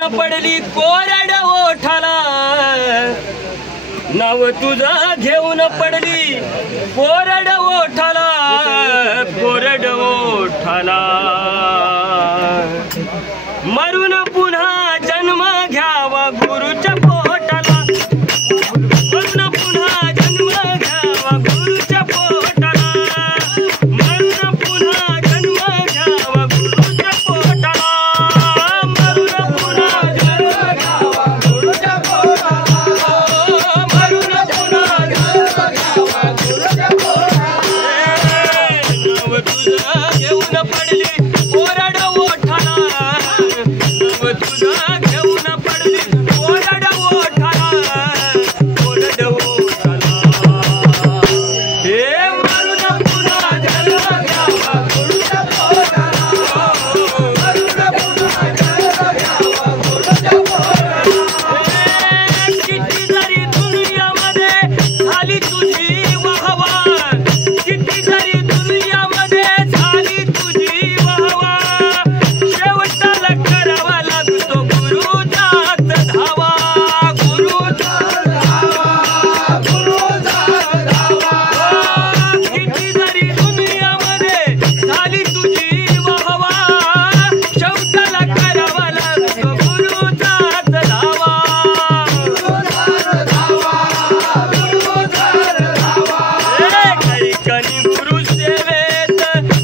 पडली कोरड ओठाला नाव तुझा घेऊन पडली कोरड ओठाला कोरड ओठाला मरून पुन्हा जन्म घ्यावा गुरुच्या पोटाला मरून पुन्हा जन्म घ्यावा गुरुच्या पोटाला मरून पुन्हा जन्म घ्यावा गुरुच्या पोटाला मरून पुन्हा जन्म घ्यावा गुरुच्या पोटाला मरून पुन्हा जन्म घ्यावा गुरुच्या पोटाला नाव तुझा घेऊन पडली कोरड ओठाला नाव तुझा घेऊन पडली कोरड ओठाला कोरड ओठाला हे मरून पुन्हा जन्म घ्यावा गुरुच्या पोटाला मरून पुन्हा जन्म घ्यावा गुरुच्या पोटाला किती जरी दुनियामध्ये झाली तुझी वाहवा किती जरी दुनियामध्ये झाली तुझी वाहवा शेवटाला करावा लागतो गुरुचाच धावा गुरुचा धावा गुरुचा धावा किती जरी दुनियामध्ये झाली तुझी वाहवा शेवटाला करावा लागतो गुरुचाच धावा गुरुचाच धावा गुरुचाच धावा काही कणी गुरु सेवेत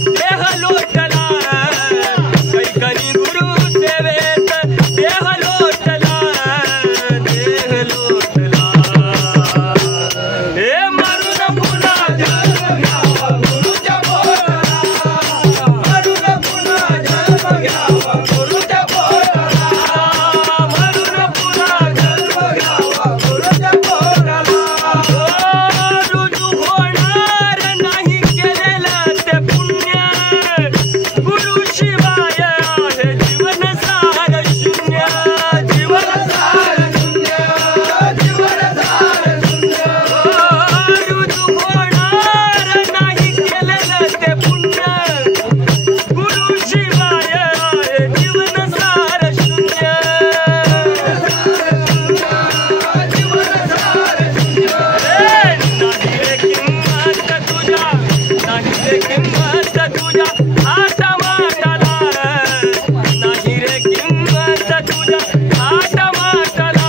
देह लोटला काही कणी गुरु सेवेत देह लोटला देह लोटला हे मरून पुन्हा जन्म घ्यावा गुरुच्या पोटाला मरून पुन्हा जन्म घ्यावा गुरुच्या पोटाला मरून पुन्हा जन्म घ्यावा गुरुच्या पोटाला रुजू होणार नाही केलेलं ते पुण्य गुरु शिवाय आहे जीवन सार शून्य जीवन सार शून्य जीवन सार शून्य रुजू होणार नाही केलेलं ते पुण्य गुरु शिवाय आहे जीवन सार शून्य जीवन सार शून्य नाही रे किंमत तुझ्या नाही रे किंमत तुझ्या आटा माटाला नाही रे किंमत तुझ्या आटा माटाला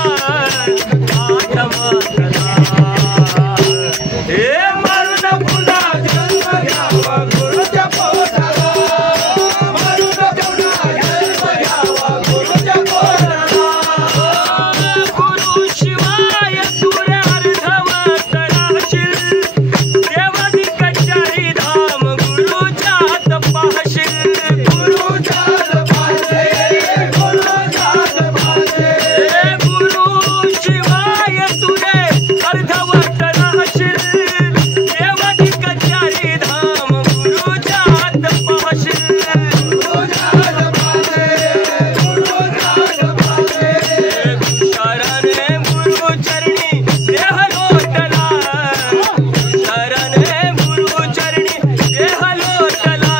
आटा माटाला हे मरून पुन्हा जन्म घ्यावा गुरुच्या पोटाला मरून पुन्हा जन्म घ्यावा गुरुच्या पोटाला गुरु शिवाय तुरे अर्धवट राहशील देवादी कचारी धाम गुरुच्यात पाहशील गुरुच्यात पाहशील गुरुच्यात पाहशील गुरु शिवाय तुरे अर्धवट राहशील देवादी कचारी धाम गुरुच्यात पाहशील गुरुच्यात पाहशील गुरुच्यात पाहशील तुषाराने गुरु चरणी देह लोटला तुषाराने गुरु चरणी देह लोटला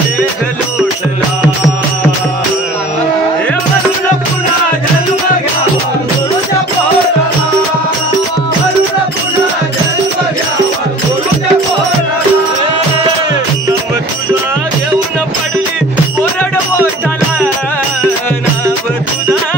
देह लोटला हे मरून पुन्हा जन्म घ्यावा गुरुच्या पोटाला मरून पुन्हा जन्म घ्यावा गुरुच्या पोटाला नाव तुझा घेऊन पडली कोरड ओठाला नाव तुझा